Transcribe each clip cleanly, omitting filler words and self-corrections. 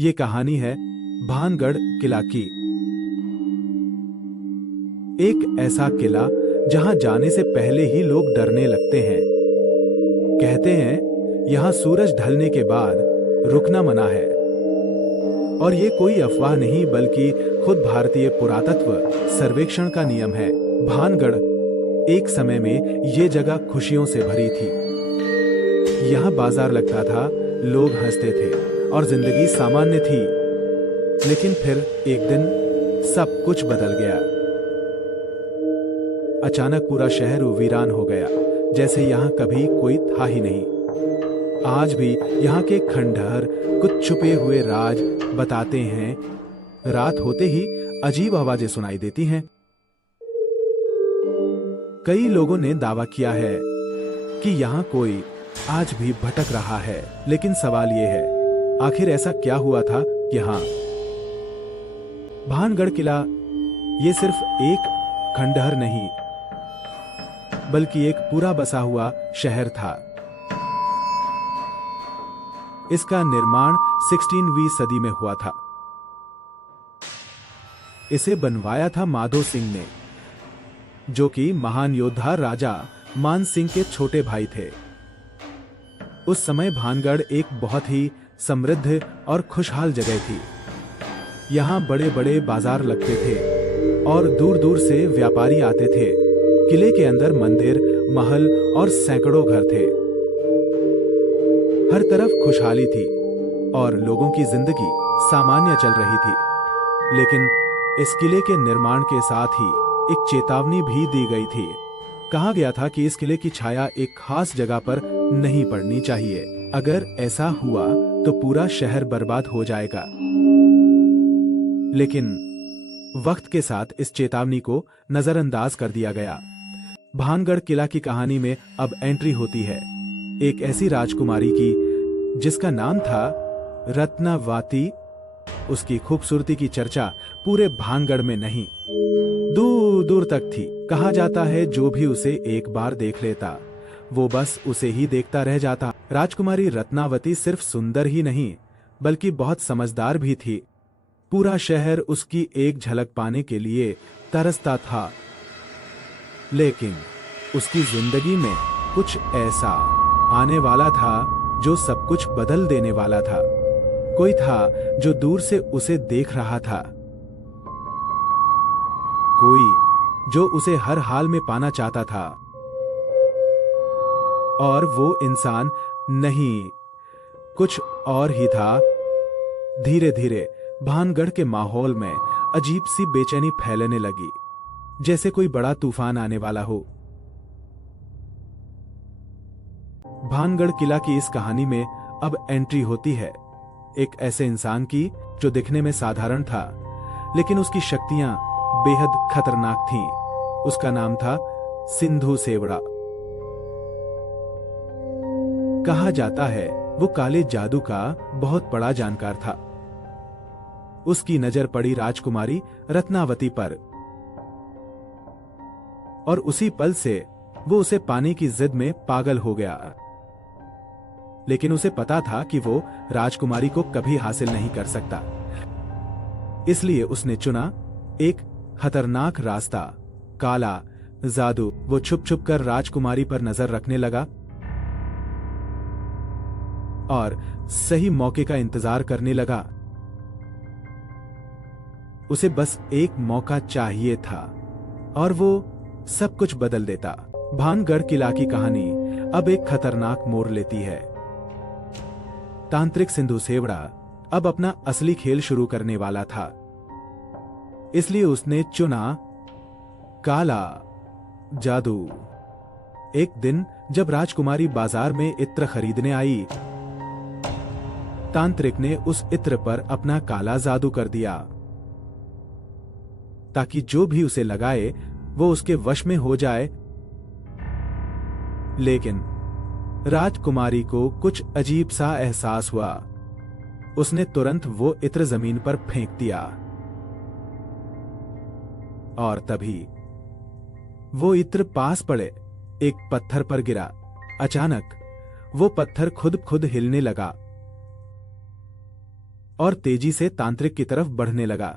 ये कहानी है भानगढ़ किला की। एक ऐसा किला जहां जाने से पहले ही लोग डरने लगते हैं। कहते हैं यहां सूरज ढलने के बाद रुकना मना है। और ये कोई अफवाह नहीं बल्कि खुद भारतीय पुरातत्व सर्वेक्षण का नियम है। भानगढ़ एक समय में ये जगह खुशियों से भरी थी। यहाँ बाजार लगता था, लोग हंसते थे और जिंदगी सामान्य थी। लेकिन फिर एक दिन सब कुछ बदल गया। अचानक पूरा शहर वीरान हो गया, जैसे यहाँ कभी कोई था ही नहीं। आज भी यहाँ के खंडहर कुछ छुपे हुए राज बताते हैं। रात होते ही अजीब आवाजें सुनाई देती हैं। कई लोगों ने दावा किया है कि यहाँ कोई आज भी भटक रहा है। लेकिन सवाल ये है, आखिर ऐसा क्या हुआ था यहाँ? भानगढ़ किला ये सिर्फ एक खंडहर नहीं, बल्कि एक पूरा बसा हुआ शहर था। इसका निर्माण 16वीं सदी में हुआ था। इसे बनवाया था माधो सिंह ने, जो कि महान योद्धा राजा मान सिंह के छोटे भाई थे। उस समय भानगढ़ एक बहुत ही समृद्ध और खुशहाल जगह थी। यहाँ बड़े बड़े बाजार लगते थे और दूर दूर से व्यापारी आते थे। किले के अंदर मंदिर, महल और सैकड़ों घर थे। हर तरफ खुशहाली थी और लोगों की जिंदगी सामान्य चल रही थी। लेकिन इस किले के निर्माण के साथ ही एक चेतावनी भी दी गई थी। कहा गया था कि इस किले की छाया एक खास जगह पर नहीं पड़नी चाहिए। अगर ऐसा हुआ तो पूरा शहर बर्बाद हो जाएगा। लेकिन वक्त के साथ इस चेतावनी को नजरअंदाज कर दिया गया। भानगढ़ किला की कहानी में अब एंट्री होती है एक ऐसी राजकुमारी की जिसका नाम था रत्नावती। उसकी खूबसूरती की चर्चा पूरे भानगढ़ में नहीं, दूर दूर तक थी। कहा जाता है जो भी उसे एक बार देख लेता वो बस उसे ही देखता रह जाता। राजकुमारी रत्नावती सिर्फ सुंदर ही नहीं बल्कि बहुत समझदार भी थी। पूरा शहर उसकी एक झलक पाने के लिए तरसता था। लेकिन उसकी जिंदगी में कुछ ऐसा आने वाला था जो सब कुछ बदल देने वाला था। कोई था जो दूर से उसे देख रहा था, कोई जो उसे हर हाल में पाना चाहता था। और वो इंसान नहीं, कुछ और ही था। धीरे धीरे भानगढ़ के माहौल में अजीब सी बेचैनी फैलने लगी, जैसे कोई बड़ा तूफान आने वाला हो। भानगढ़ किला की इस कहानी में अब एंट्री होती है एक ऐसे इंसान की जो दिखने में साधारण था, लेकिन उसकी शक्तियां बेहद खतरनाक थीं। उसका नाम था सिंधु सेवड़ा। कहा जाता है वो काले जादू का बहुत बड़ा जानकार था। उसकी नजर पड़ी राजकुमारी रत्नावती पर और उसी पल से वो उसे पाने की जिद में पागल हो गया। लेकिन उसे पता था कि वो राजकुमारी को कभी हासिल नहीं कर सकता। इसलिए उसने चुना एक खतरनाक रास्ता, काला जादू। वो छुप छुप कर राजकुमारी पर नजर रखने लगा और सही मौके का इंतजार करने लगा। उसे बस एक मौका चाहिए था और वो सब कुछ बदल देता। भानगढ़ किला की कहानी अब एक खतरनाक मोड़ लेती है। तांत्रिक सिंधु सेवड़ा अब अपना असली खेल शुरू करने वाला था। इसलिए उसने चुना काला जादू। एक दिन जब राजकुमारी बाजार में इत्र खरीदने आई, तांत्रिक ने उस इत्र पर अपना काला जादू कर दिया ताकि जो भी उसे लगाए वो उसके वश में हो जाए। लेकिन राजकुमारी को कुछ अजीब सा एहसास हुआ। उसने तुरंत वो इत्र जमीन पर फेंक दिया और तभी वो इत्र पास पड़े एक पत्थर पर गिरा। अचानक वो पत्थर खुद खुद हिलने लगा और तेजी से तांत्रिक की तरफ बढ़ने लगा।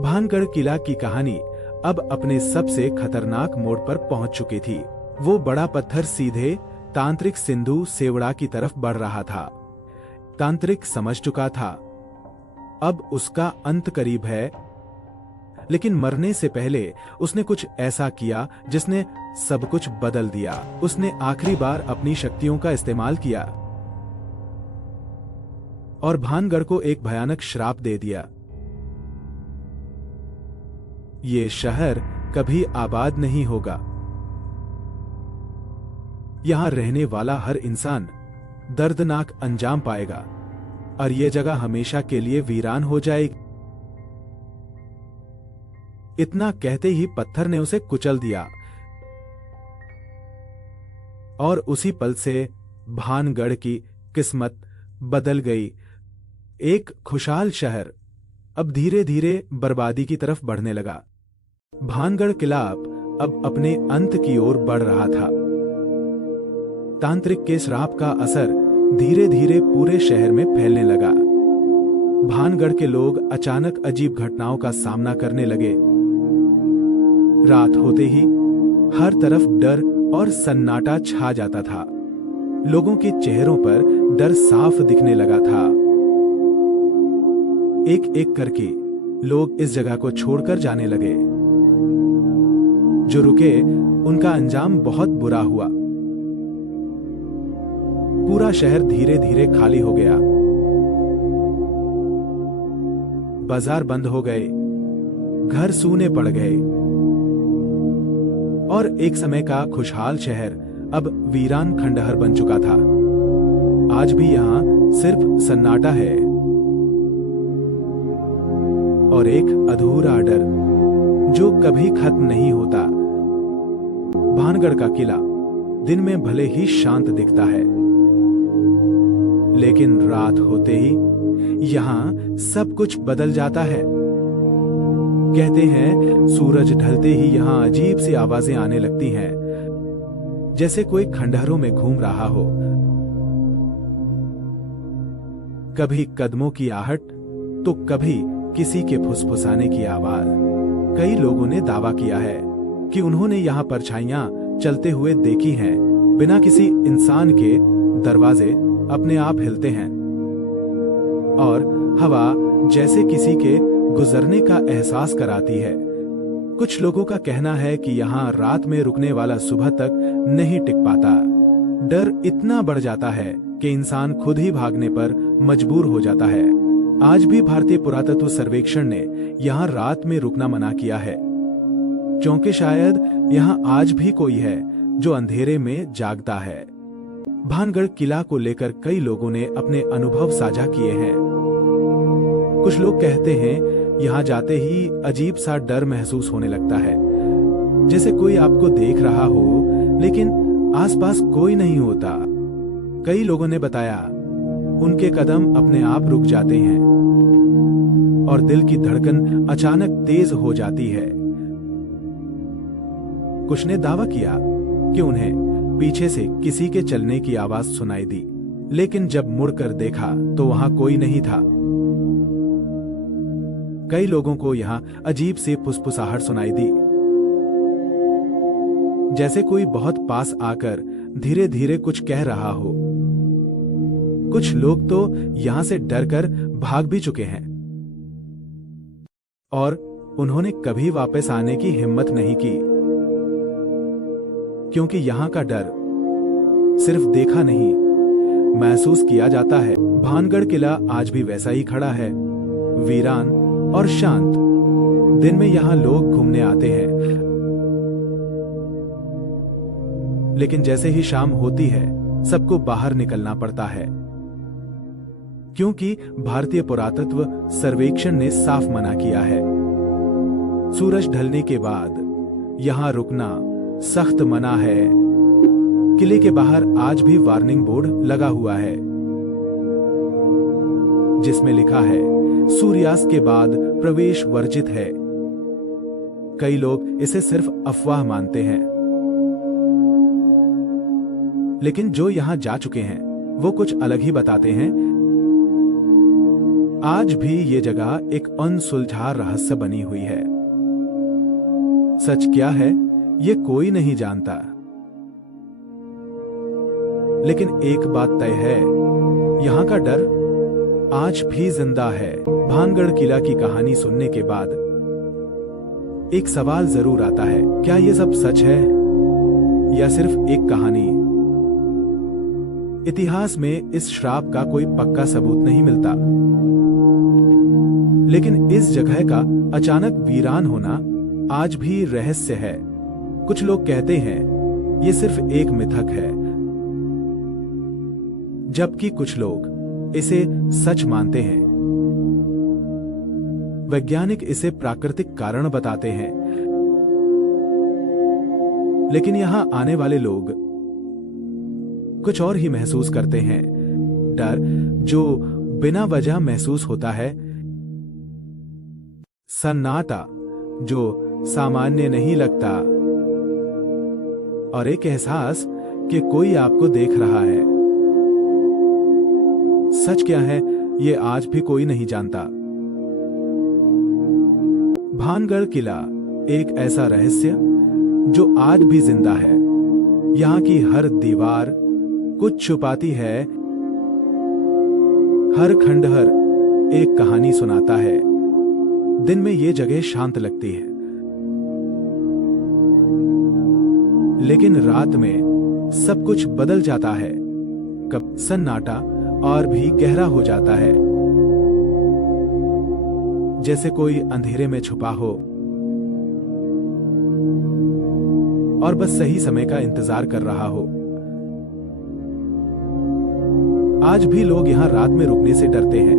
भानगढ़ किला की कहानी अब अपने सबसे खतरनाक मोड़ पर पहुंच चुकी थी। वो बड़ा पत्थर सीधे तांत्रिक सिंधु सेवड़ा की तरफ बढ़ रहा था। तांत्रिक समझ चुका था अब उसका अंत करीब है, लेकिन मरने से पहले उसने कुछ ऐसा किया जिसने सब कुछ बदल दिया। उसने आखिरी बार अपनी शक्तियों का इस्तेमाल किया और भानगढ़ को एक भयानक श्राप दे दिया। ये शहर कभी आबाद नहीं होगा। यहां रहने वाला हर इंसान दर्दनाक अंजाम पाएगा और यह जगह हमेशा के लिए वीरान हो जाएगी। इतना कहते ही पत्थर ने उसे कुचल दिया और उसी पल से भानगढ़ की किस्मत बदल गई। एक खुशहाल शहर अब धीरे धीरे बर्बादी की तरफ बढ़ने लगा। भानगढ़ किला अब अपने अंत की ओर बढ़ रहा था। तांत्रिक के श्राप का असर धीरे धीरे पूरे शहर में फैलने लगा। भानगढ़ के लोग अचानक अजीब घटनाओं का सामना करने लगे। रात होते ही हर तरफ डर और सन्नाटा छा जाता था। लोगों के चेहरों पर डर साफ दिखने लगा था। एक एक करके लोग इस जगह को छोड़कर जाने लगे। जो रुके उनका अंजाम बहुत बुरा हुआ। पूरा शहर धीरे धीरे खाली हो गया। बाजार बंद हो गए, घर सूने पड़ गए और एक समय का खुशहाल शहर अब वीरान खंडहर बन चुका था। आज भी यहां सिर्फ सन्नाटा है और एक अधूरा डर जो कभी खत्म नहीं होता। भानगढ़ का किला दिन में भले ही शांत दिखता है, लेकिन रात होते ही यहां सब कुछ बदल जाता है। कहते हैं सूरज ढलते ही यहां अजीब सी आवाजें आने लगती हैं, जैसे कोई खंडहरों में घूम रहा हो। कभी कदमों की आहट तो कभी किसी के फुसफुसाने की आवाज। कई लोगों ने दावा किया है कि उन्होंने यहां परछाइयां चलते हुए देखी हैं। बिना किसी इंसान के दरवाजे अपने आप हिलते हैं और हवा जैसे किसी के गुजरने का एहसास कराती है। कुछ लोगों का कहना है कि यहाँ रात में रुकने वाला सुबह तक नहीं टिक पाता। डर इतना बढ़ जाता है कि इंसान खुद ही भागने पर मजबूर हो जाता है। आज भी भारतीय पुरातत्व सर्वेक्षण ने यहाँ रात में रुकना मना किया है, क्योंकि शायद यहाँ आज भी कोई है जो अंधेरे में जागता है। भानगढ़ किला को लेकर कई लोगों ने अपने अनुभव साझा किए हैं। कुछ लोग कहते हैं यहाँ जाते ही अजीब सा डर महसूस होने लगता है, जैसे कोई आपको देख रहा हो लेकिन आसपास कोई नहीं होता। कई लोगों ने बताया उनके कदम अपने आप रुक जाते हैं और दिल की धड़कन अचानक तेज हो जाती है। कुछ ने दावा किया कि उन्हें पीछे से किसी के चलने की आवाज सुनाई दी, लेकिन जब मुड़कर देखा तो वहां कोई नहीं था। कई लोगों को यहां अजीब सी फुसफुसाहट सुनाई दी, जैसे कोई बहुत पास आकर धीरे धीरे कुछ कह रहा हो। कुछ लोग तो यहां से डरकर भाग भी चुके हैं और उन्होंने कभी वापस आने की हिम्मत नहीं की, क्योंकि यहां का डर सिर्फ देखा नहीं, महसूस किया जाता है। भानगढ़ किला आज भी वैसा ही खड़ा है, वीरान और शांत। दिन में यहां लोग घूमने आते हैं, लेकिन जैसे ही शाम होती है सबको बाहर निकलना पड़ता है, क्योंकि भारतीय पुरातत्व सर्वेक्षण ने साफ मना किया है। सूरज ढलने के बाद यहां रुकना सख्त मना है। किले के बाहर आज भी वार्निंग बोर्ड लगा हुआ है, जिसमें लिखा है सूर्यास्त के बाद प्रवेश वर्जित है। कई लोग इसे सिर्फ अफवाह मानते हैं, लेकिन जो यहां जा चुके हैं वो कुछ अलग ही बताते हैं। आज भी ये जगह एक अनसुलझा रहस्य बनी हुई है। सच क्या है ये कोई नहीं जानता, लेकिन एक बात तय है, यहाँ का डर आज भी जिंदा है। भानगढ़ किला की कहानी सुनने के बाद एक सवाल जरूर आता है, क्या ये सब सच है या सिर्फ एक कहानी? इतिहास में इस श्राप का कोई पक्का सबूत नहीं मिलता, लेकिन इस जगह का अचानक वीरान होना आज भी रहस्य है। कुछ लोग कहते हैं ये सिर्फ एक मिथक है, जबकि कुछ लोग इसे सच मानते हैं। वैज्ञानिक इसे प्राकृतिक कारण बताते हैं, लेकिन यहां आने वाले लोग कुछ और ही महसूस करते हैं। डर जो बिना वजह महसूस होता है, सन्नाटा जो सामान्य नहीं लगता, और एक एहसास कि कोई आपको देख रहा है। सच क्या है ये आज भी कोई नहीं जानता। भानगढ़ किला एक ऐसा रहस्य जो आज भी जिंदा है। यहाँ की हर दीवार कुछ छुपाती है, हर खंडहर एक कहानी सुनाता है। दिन में ये जगह शांत लगती है, लेकिन रात में सब कुछ बदल जाता है। कब सन्नाटा और भी गहरा हो जाता है, जैसे कोई अंधेरे में छुपा हो और बस सही समय का इंतजार कर रहा हो। आज भी लोग यहां रात में रुकने से डरते हैं,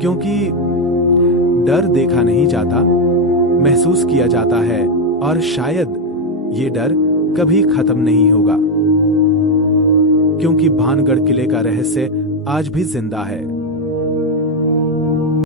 क्योंकि डर देखा नहीं जाता, महसूस किया जाता है, और शायद ये डर कभी खत्म नहीं होगा, क्योंकि भानगढ़ किले का रहस्य आज भी जिंदा है।